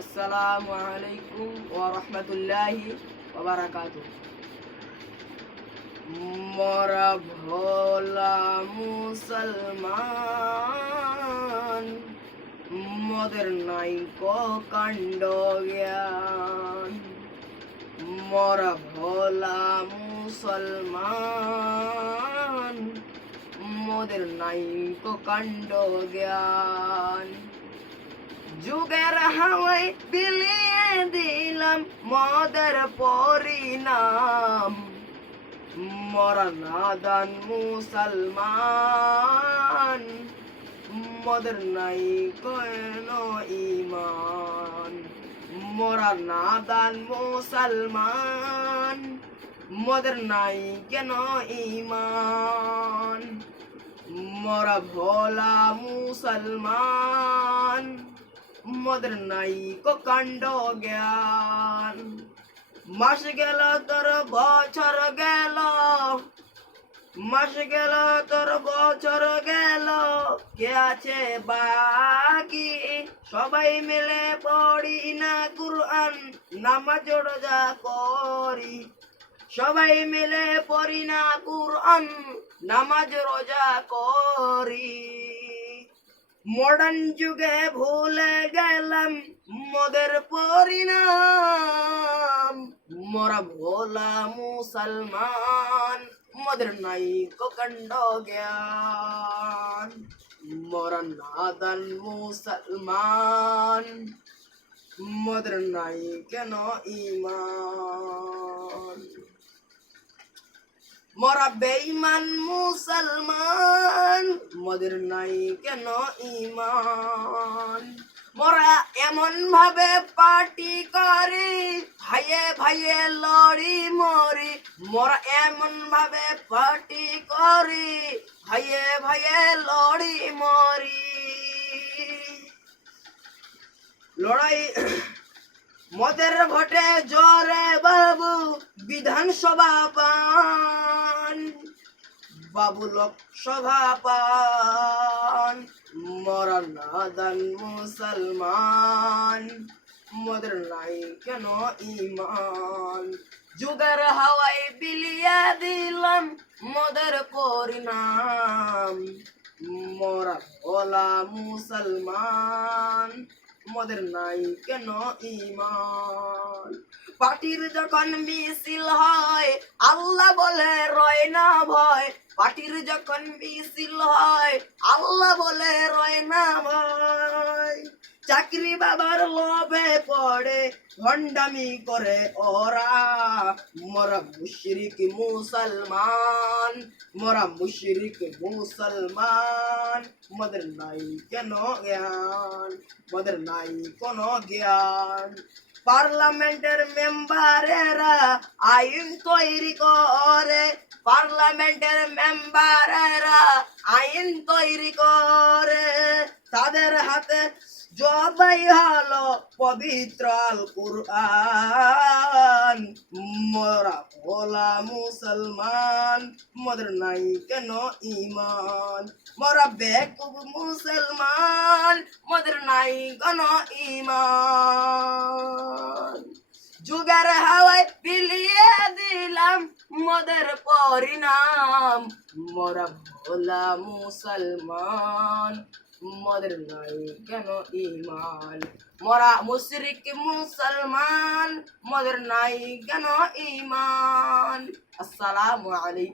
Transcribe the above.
আসসালামু আলাইকুম ওয়া রাহমাতুল্লাহি ওয়া বারাকাতুহু। মোরা ভোলা মুসলমান, মোদের নাই কাণ্ড জ্ঞান। মোরা ভোলা মুসলমান, মোদের নাই কাণ্ড জ্ঞান। যুগের হাওয়ায় বিলিয়ে দিলাম মদের পরিণাম। মরা নাদান মুসলমান, মদের নাই কোন ঈমান। মরা নাদান মুসলমান, মদের নাই কেন ঈমান। মরা ভোলা মুসলমান, মদের নাই কাণ্ড জ্ঞান। মাস গেল তোর বছর গেল, মাস গেল তোর বছর গেল, কে আছে বাকি? সবাই মিলে পড়ি না কুরআন, নামাজ রোজা করি। সবাই মিলে পড়ি না কুরআন, নামাজ রোজা করি। মডার্ন যুগে ভুলে গেলাম মদের পরিণাম। মোরা ভোলা মুসলমান, মদের নাই কাণ্ড জ্ঞান। মোরা নাদান মুসলমান, মদের নাই কেন ঈমান। মোরা বেঈমান মুসলমান, মদের নাই কেন ঈমান। মোরা এমন ভাবে পার্টি করি, ভাইয়ে ভাইয়ে লড়ি মরি। মোরা এমন ভাবে পার্টি করি, ভাইয়ে ভাইয়ে লড়ি মরি। লড়াই মদের ভোটে জরে বাবু বিধানসভা পান, বাবু লোকসভা পান। মরা নাদান মুসলমান, মদের নাই কেন ঈমান। যুগের হাওয়ায় বিলিয়ে দিলাম মদের পরিণাম। মোরা ভোলা মুসলমান, মদের নাই কেন ঈমান। পার্টির যখন মিছিল হয়, আল্লাহ বলে রয় না ভয়। পার্টির যখন মিছিল হয়, আল্লাহ বলে রয় না ভয়। চাকরি বাবার লোভে পড়ে ভণ্ডামি করে ওরা। মোরা মুশরিক মুসলমান, মোরা মুশরিক মুসলমান, মদের নাই কেন জ্ঞান, মদের নাই কোন জ্ঞান। পার্লামেন্টের মেম্বারেরা আইন তৈরি করে, পার্লামেন্টের মেম্বারেরা আইন তৈরি করে। তাদের হাতে জবাই হলো পবিত্র আল কুরআন। মোরা ভোলা মুসলমান, মদের নাই কেন ঈমান। মোরা বেকুব মুসলমান, মদের নাই কেন ঈমান। যুগের হাওয়ায় বিলিয়ে দিলাম মদের পরিণাম। মোরা ভোলা মুসলমান, মদের নাই কেন ঈমান। মোরা মুশরিক মুসলমান, মদের নাই কেন ঈমান। আসসালামু আলাইকুম।